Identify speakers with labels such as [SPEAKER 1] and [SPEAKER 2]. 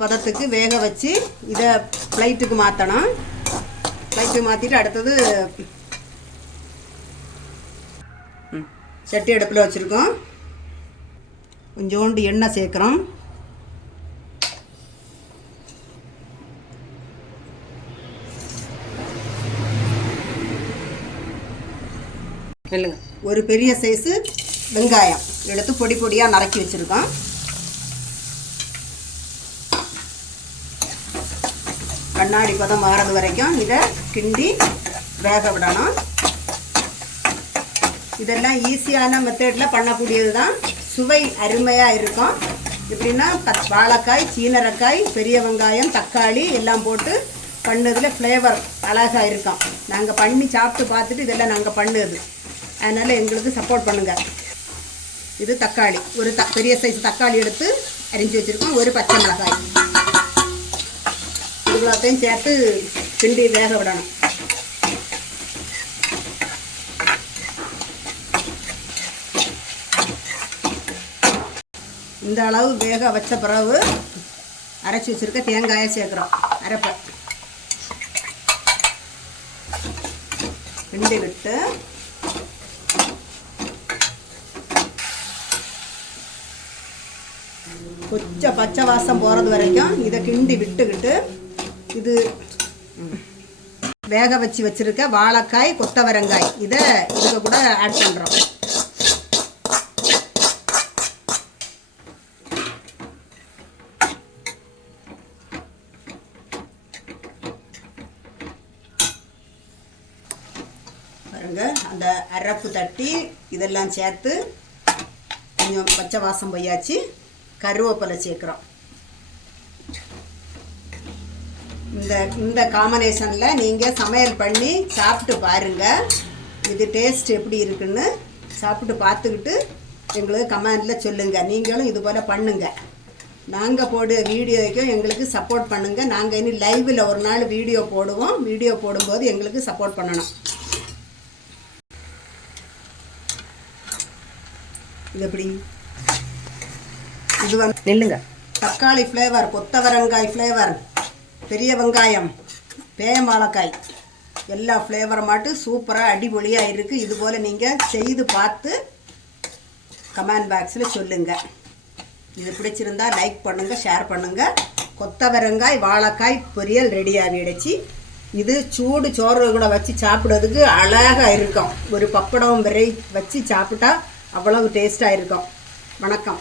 [SPEAKER 1] பதத்துக்கு வேக வச்சு இதை ஃப்ளைட்டுக்கு மாற்றணும் ஃப்ளைட்டுக்கு மாற்றிட்டு அடுத்தது சட்டி அடுப்பில் வச்சுருக்கோம். கொஞ்சோண்டு எண்ணெய் சேர்க்குறோம். ஒரு பெரிய சைஸு வெங்காயம். எடுத்து பொடி பொடியாக நறுக்கி வச்சுருக்கோம். கண்ணாடி பதம் மாறது வரைக்கும் இதை கிண்டி வேக விடணும். இதெல்லாம் ஈஸியான மெத்தடில் பண்ணக்கூடியது தான் சுவை அருமையாக இருக்கும். எப்படின்னா கத் வாழைக்காய் சீனரக்காய் பெரிய வெங்காயம் தக்காளி எல்லாம் போட்டு பண்ணதில் ஃப்ளேவர் அழகாக இருக்கும். நாங்கள் பண்ணி சாப்பிட்டு பார்த்துட்டு இதெல்லாம் நாங்கள் பண்ணுது. அதனால் எங்களுக்கு சப்போர்ட் பண்ணுங்கள் இது தக்காளி. ஒரு த பெரிய சைஸ் தக்காளி எடுத்து அரிஞ்சு வச்சுருக்கோம். ஒரு பச்சை மிளகாய். எல்லாத்தையும் சேர்த்து கிண்டி வேக விடணும். இந்த அளவு வேக வச்ச பிறகு அரைச்சி வச்சுருக்க தேங்காயை சேர்க்குறோம். அரைப்பை. கிண்டி விட்டு கொஞ்சம் பச்சை வாசம் போகிறது வரைக்கும் இதை கிண்டி விட்டுக்கிட்டு இது. வேக வச்சு வச்சுருக்க வாழைக்காய் கொத்தவரங்காய். இதை இதுக்கு கூட ஆட் பண்ணுறோம் பாருங்க அந்த அரப்பு தட்டி இதெல்லாம் சேர்த்து கொஞ்சம் பச்சை வாசம் பொய்யாச்சு கருவேப்பிலை சேர்க்குறோம். இந்த இந்த காம்பினேஷனில் நீங்கள் சமையல் பண்ணி சாப்பிட்டு பாருங்கள் இது டேஸ்ட் எப்படி இருக்குன்னு சாப்பிட்டு பார்த்துக்கிட்டு எங்களுக்கு கமெண்டில் சொல்லுங்கள் நீங்களும் இது போல் பண்ணுங்கள் நாங்கள் போடு வீடியோக்கும் எங்களுக்கு சப்போர்ட் பண்ணுங்கள் நாங்கள் இனி லைவில் ஒரு நாள் வீடியோ போடுவோம். வீடியோ போடும்போது எங்களுக்கு சப்போர்ட் பண்ணணும். இது எப்படி? இது வந்து
[SPEAKER 2] நில்லுங்க.
[SPEAKER 1] தக்காளி ஃப்ளேவர் கொத்தவரங்காய் ஃப்ளேவர் பெரிய வெங்காயம் பேயம்பாலக்காய் எல்லா ஃப்ளேவர் மாட்டு சூப்பராக அடிபொலியாக இருக்குது இது போல் நீங்கள் செய்து பார்த்து கமெண்ட் பாக்ஸில் சொல்லுங்கள் இது பிடிச்சிருந்தா லைக் பண்ணுங்கள் ஷேர் பண்ணுங்கள் கொத்தவரங்காய் வாழைக்காய் பொரியல் ரெடி ஆகிடுச்சு. இது சூடு சோறு கூட வச்சு சாப்பிட்றதுக்கு அழகாக இருக்கும். ஒரு பப்படம் விரை வச்சு சாப்பிட்டா அவ்வளவு டேஸ்ட்டாக இருக்கும். வணக்கம்.